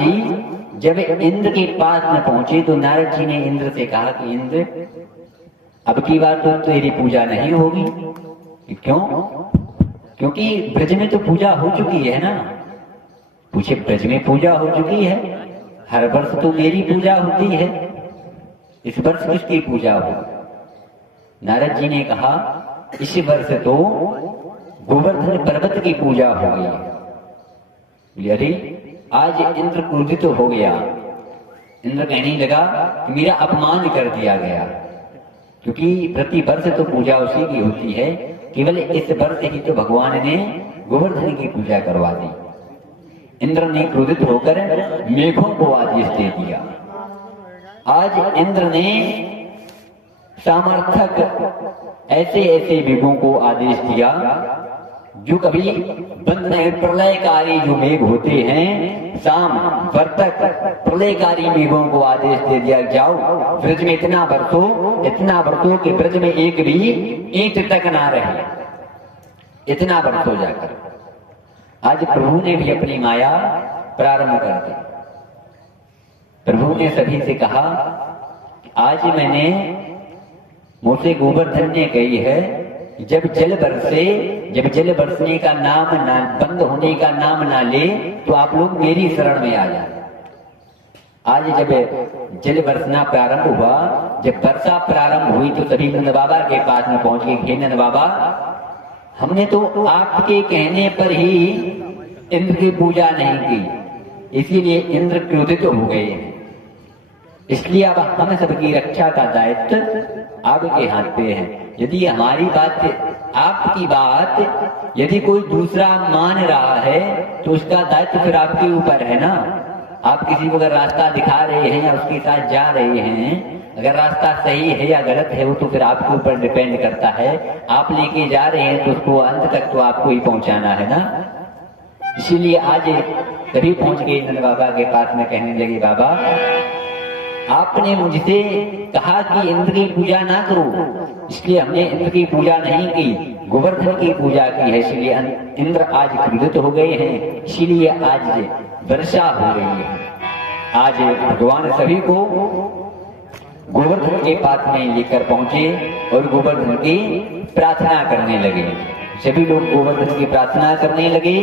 जी जब इंद्र के पास में पहुंचे तो नारद जी ने इंद्र से कहा कि इंद्र, अब की बार तो तेरी पूजा नहीं होगी। क्यों? क्योंकि ब्रज में तो पूजा हो चुकी है ना। पूछे, ब्रज में पूजा हो चुकी है? हर वर्ष तो मेरी पूजा होती है, इस वर्ष किसकी पूजा हो? नारद जी ने कहा, इस वर्ष तो गोवर्धन पर्वत की पूजा हो गई। अरे, आज इंद्र क्रोधित हो गया। इंद्र कहने लगा कि मेरा अपमान कर दिया गया, क्योंकि प्रति वर्ष तो पूजा उसी की होती है, केवल इस वर्ष ही तो भगवान ने गोवर्धन की पूजा करवा दी। इंद्र ने क्रोधित होकर मेघों को आदेश दे दिया। आज इंद्र ने सामर्थक ऐसे ऐसे मेघों को आदेश दिया जो कभी बंद नहीं, प्रलयकारी जो मेघ होते हैं, शाम वर्तक प्रलयकारी मेघों को आदेश दे दिया, जाओ ब्रज में इतना बरसो कि ब्रज में एक भी ईंट तक ना रहे, इतना बरसो जाकर। आज प्रभु ने भी अपनी माया प्रारंभ कर दी। प्रभु ने सभी से कहा, आज मैंने मुझसे गोवर्धन ने कही है, जब जल बरसने का नाम ना, बंद होने का नाम ना ले, तो आप लोग मेरी शरण में आ जाए। आज जब जल बरसना प्रारंभ हुआ, जब वर्षा प्रारंभ हुई, तो सभी नंद बाबा के पास में पहुंच गए। हे नंद बाबा, हमने तो आपके कहने पर ही इंद्र की पूजा नहीं की, इसीलिए इंद्र क्रोधित हो गए। इसलिए अब हम सबकी रक्षा का दायित्व आपके हाथ पे है। यदि हमारी बात, आपकी बात यदि कोई दूसरा मान रहा है तो उसका दायित्व फिर आपके ऊपर है ना। आप किसी को अगर रास्ता दिखा रहे हैं या उसके साथ जा रहे हैं, अगर रास्ता सही है या गलत है वो तो फिर आपके ऊपर डिपेंड करता है। आप लेके जा रहे हैं तो उसको अंत तक तो आपको ही पहुंचाना है ना। इसीलिए आज तभी पहुंच गए नंद बाबा के पास में, कहने लगे, बाबा आपने मुझसे कहा कि इंद्र की पूजा ना करो, इसलिए हमने इंद्र की पूजा नहीं की, गोवर्धन की पूजा की है, इसलिए इंद्र आज क्रोधित हो गए हैं, इसीलिए आज वर्षा हो रही है। आज भगवान सभी को गोवर्धन के पास में लेकर पहुंचे और गोवर्धन की प्रार्थना करने लगे। सभी लोग गोवर्धन की प्रार्थना करने लगे।